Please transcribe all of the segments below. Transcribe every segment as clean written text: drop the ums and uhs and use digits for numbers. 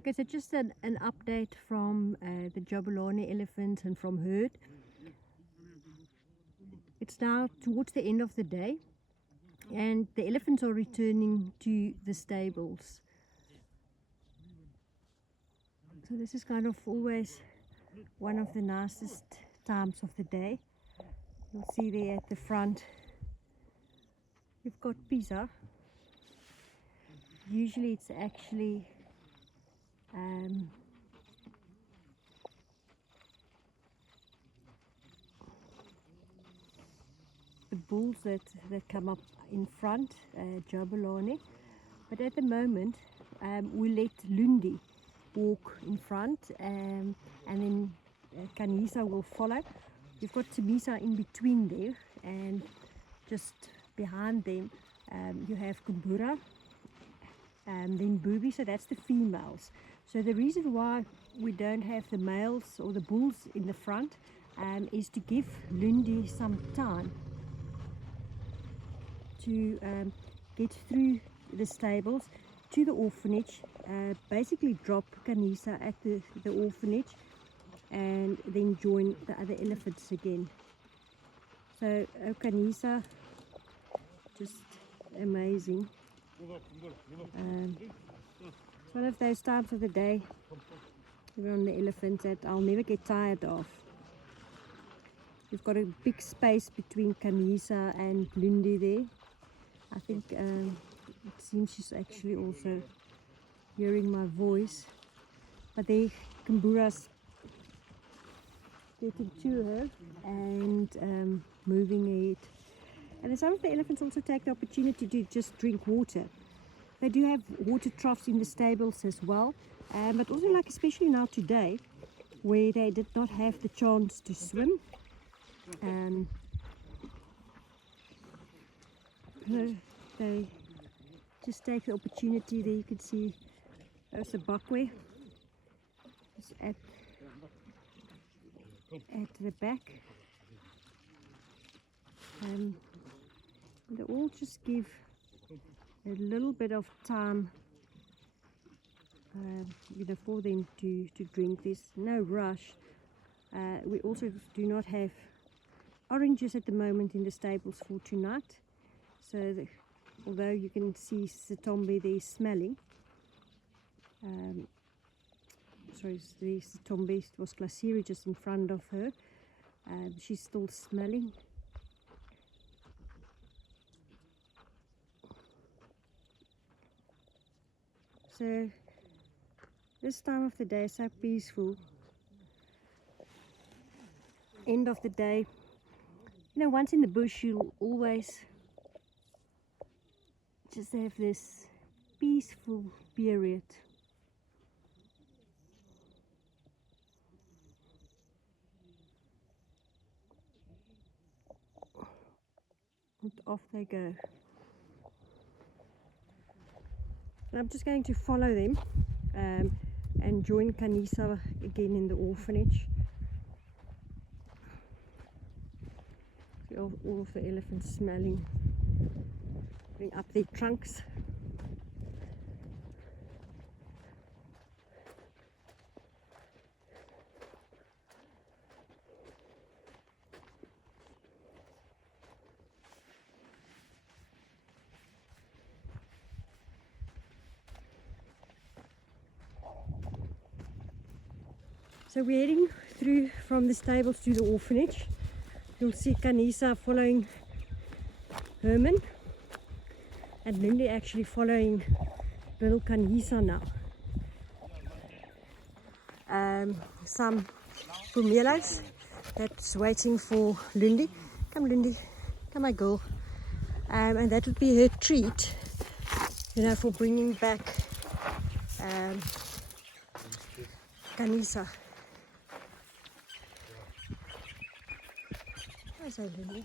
Okay, so just an update from the Jabulani elephant and from herd. It's now towards the end of the day and the elephants are returning to the stables. So this is kind of always one of the nicest times of the day. You'll see there at the front we've got Pisa. Usually it's actually the bulls that come up in front, Jabulani, but at the moment we let Lundi walk in front, and then Canisa will follow. You've got Canisa in between there, and just behind them you have Kumbura, then Booby, so that's the females. So the reason why we don't have the males or the bulls in the front is to give Lundi some time to get through the stables to the orphanage, basically drop Canisa at the orphanage and then join the other elephants again. So Canisa, just amazing. It's one of those times of the day, even on the elephants, that I'll never get tired of. We've got a big space between Canisa and Lundi there. I think it seems she's actually also hearing my voice. But there, Kumbura's getting to her and moving ahead. And some of the elephants also take the opportunity to just drink water. They do have water troughs in the stables as well, but also, like especially now today, where they did not have the chance to swim. They just take the opportunity. There you can see there's a buckwheat at the back. They all just give a little bit of time for them to drink. There's no rush. We also do not have oranges at the moment in the stables for tonight. So although you can see Sitombe there smelling, sorry, the Sitombe was Glasiri just in front of her. She's still smelling. So this time of the day is so peaceful. End of the day, once in the bush you'll always just have this peaceful period. And off they go. And I'm just going to follow them and join Canisa again in the orphanage. See all of the elephants smelling, putting up their trunks. So we're heading through from the stables to the orphanage. You'll see Canisa following Herman and Lundi actually following little Khanyisa now. Some pomelos that's waiting for Lundi. Come Lundi, come my girl. And that would be her treat, for bringing back Canisa. Where's her Lundi?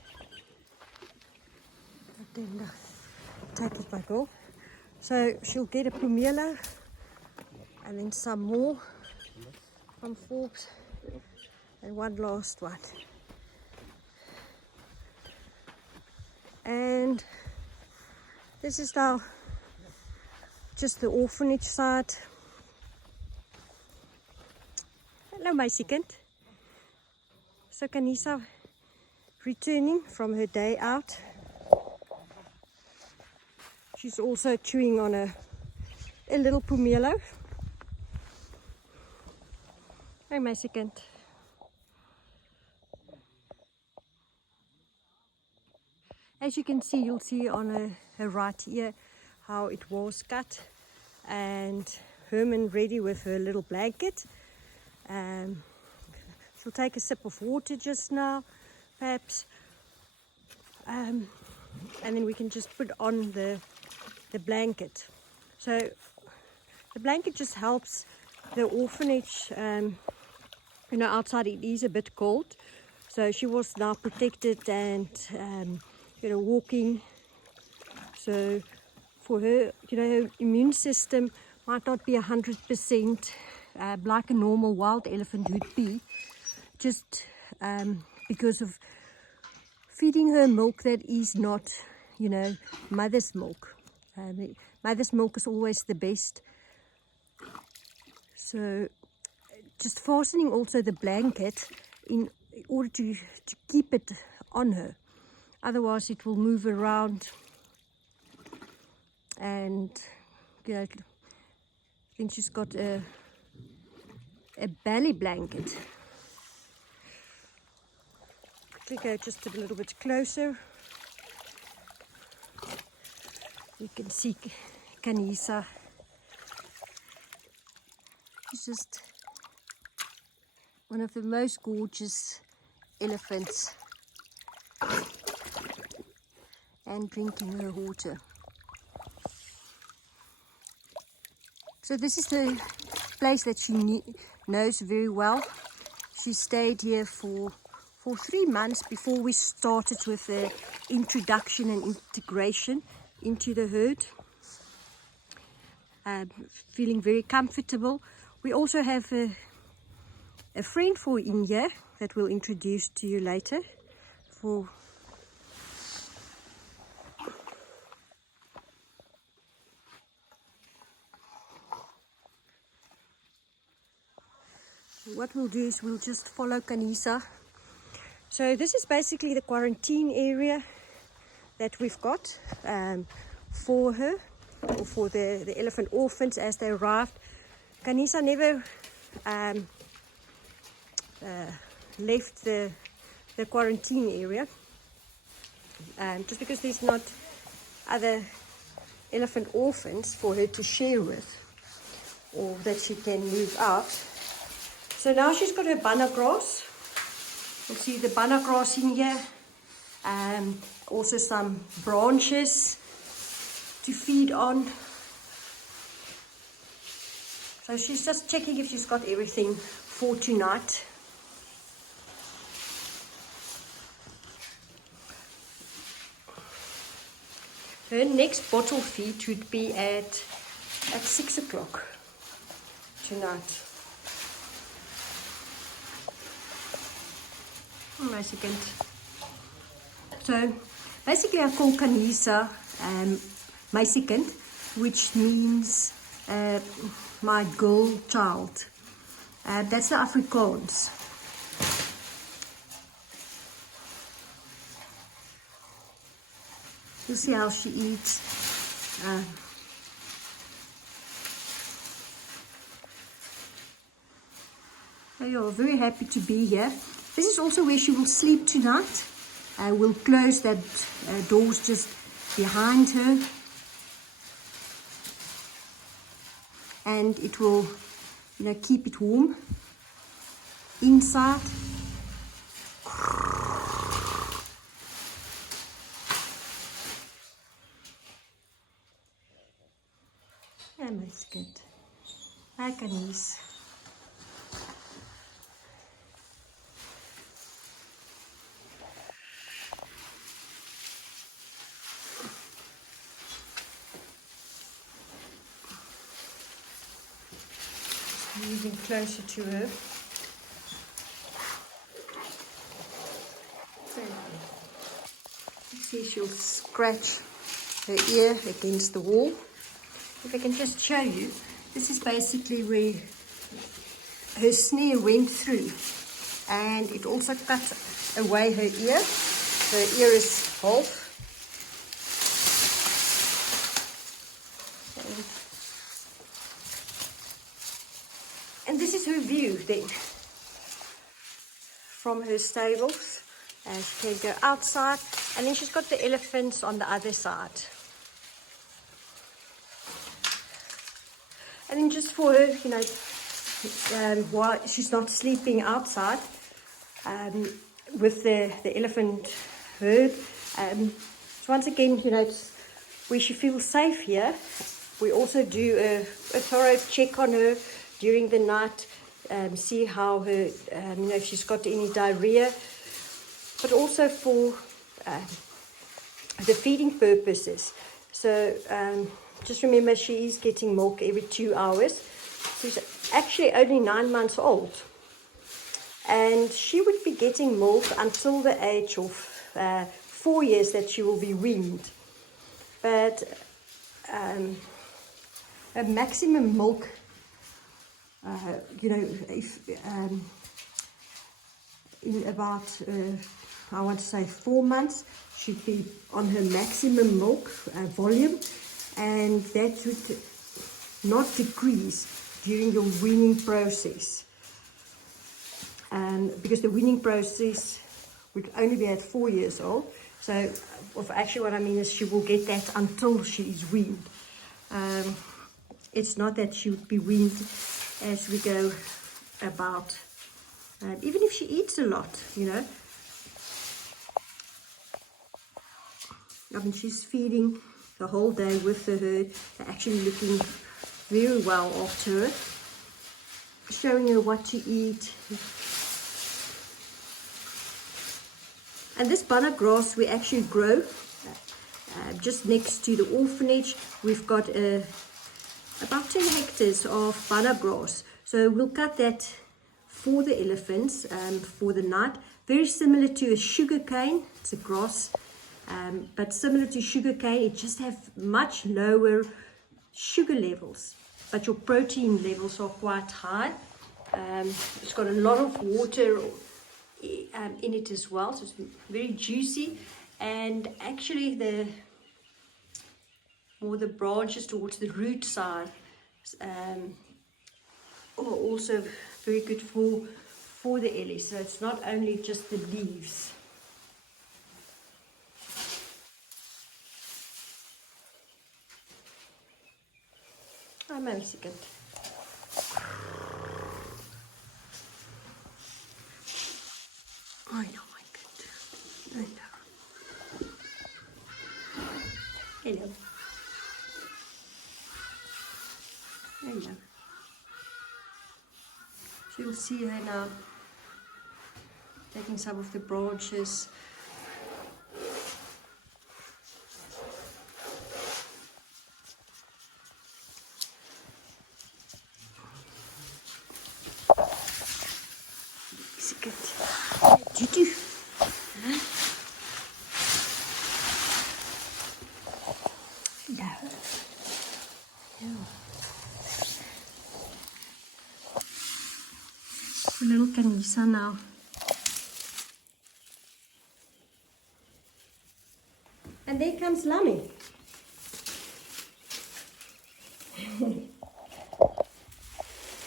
Take it, my girl. So she'll get a pomelo and then some more from Forbes and one last one. And this is now just the orphanage side. Hello, my second. So Canisa returning from her day out. She's also chewing on a little pomelo. Hey, my second. As you can see, you'll see on her right ear how it was cut, and Herman ready with her little blanket. She'll take a sip of water just now, perhaps, and then we can just put on the blanket. So the blanket just helps the orphanage. You know, outside it is a bit cold, so she was now protected and you know, walking. So for her, you know, her immune system might not be 100% like a normal wild elephant would be, just because of feeding her milk that is not, you know, mother's milk. Mother's milk is always the best. So just fastening also the blanket in order to keep it on her. Otherwise it will move around, and you know, I think she's got a belly blanket. Quickly go just a little bit closer. You can see Canisa. She's just one of the most gorgeous elephants, and drinking her water. So this is the place that she knows very well. She stayed here for 3 months before we started with the introduction and integration into the herd. Feeling very comfortable. We also have a friend for in here that we'll introduce to you later. What we'll do is we'll just follow Canisa. So this is basically the quarantine area that we've got for her, or for the elephant orphans as they arrived. Canisa never left the quarantine area, just because there's not other elephant orphans for her to share with, or that she can move out. So now she's got her banana grass. You'll see the banana grass in here, also some branches to feed on. So she's just checking if she's got everything for tonight. Her next bottle feed would be at 6 o'clock tonight. My second. So basically I call Canisa my second, which means my girl child. That's the Afrikaans. You'll see how she eats. You're very happy to be here. This is also where she will sleep tonight. We'll close that doors just behind her, and it will, you know, keep it warm inside. Ja, my kind. Hi, Canisa. Moving closer to her. See, she'll scratch her ear against the wall. If I can just show you, this is basically where her snare went through, and it also cut away her ear. Her ear is half. And this is her view then from her stables. She can go outside, and then she's got the elephants on the other side. And then just for her, you know, while she's not sleeping outside with the elephant herd, so once again, you know, it's where she feels safe here. We also do a thorough check on her during the night, see how her, you know, if she's got any diarrhea, but also for the feeding purposes. So just remember, she is getting milk every 2 hours. She's actually only 9 months old, and she would be getting milk until the age of 4 years that she will be weaned. But a maximum milk, you know, if in about I want to say 4 months, she'd be on her maximum milk volume, and that would not decrease during your weaning process, because the weaning process would only be at 4 years old. So actually what I mean is she will get that until she is weaned. It's not that she would be weaned as we go about, even if she eats a lot, you know. I mean, she's feeding the whole day with the herd. They're actually looking very well after her, showing her what to eat. And this banana grass we actually grow just next to the orphanage. We've got about 10 hectares of banana grass. So we'll cut that for the elephants for the night. Very similar to a sugar cane. It's a grass, but similar to sugar cane. It just have much lower sugar levels, but your protein levels are quite high. It's got a lot of water in it as well, so it's very juicy. And actually the more the branches towards the root side are also very good for the ellie. So it's not only just the leaves. I'm a second. I know, my good. I know. Hello. Hello. So you'll see her now taking some of the branches. Little Canisa now. And there comes Lammi.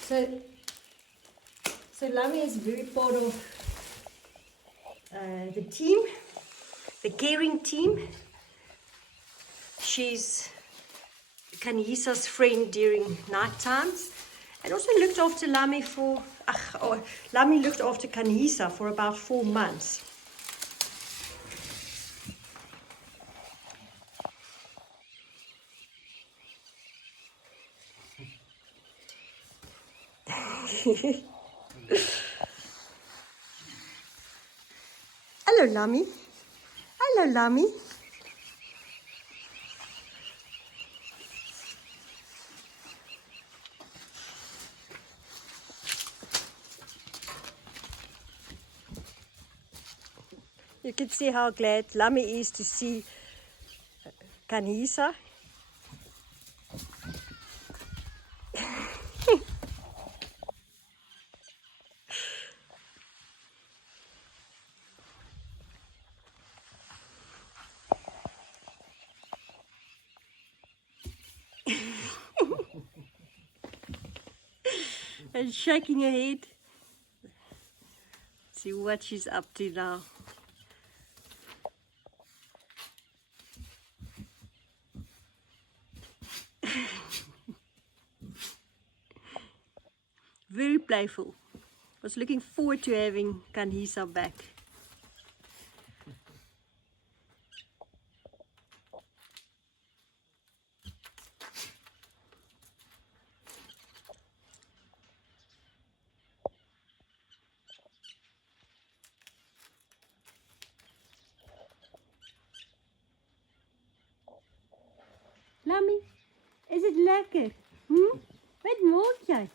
So Lammi is very part of the team, the caring team. She's Canisa's friend during night times, and also looked after Lammi for, Lammi looked after Canisa for about 4 months. Hello, Lammi. Hello, Lammi. You can see how glad Lammi is to see Canisa. and shaking her head. See what she's up to now. Very playful. Was looking forward to having Canisa back. Lammie, is het lekker? Wat maak jij?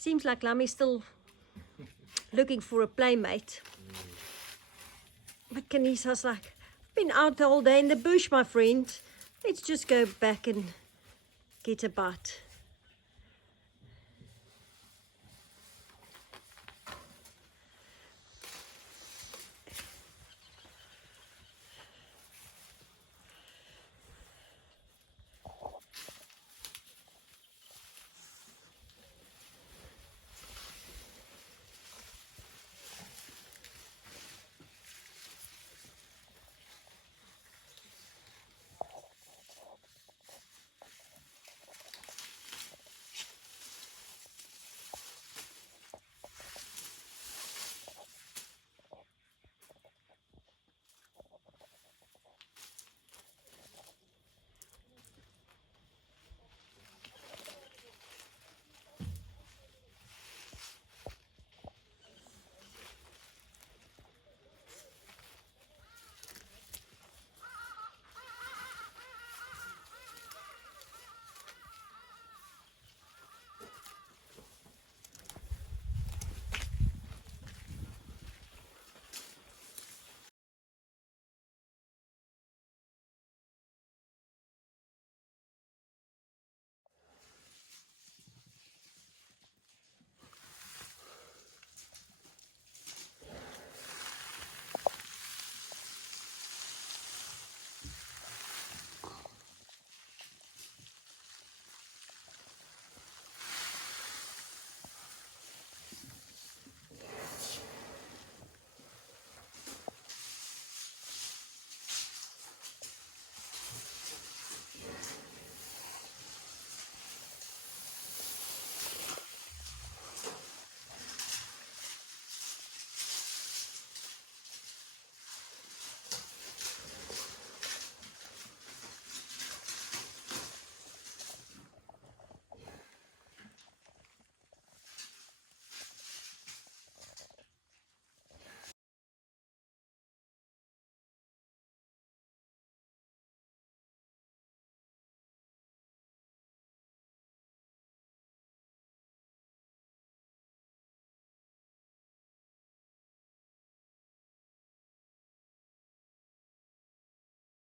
Seems like Lammie's still looking for a playmate. But Canisa's like, I've been out the whole day in the bush, my friend. Let's just go back and get a bite.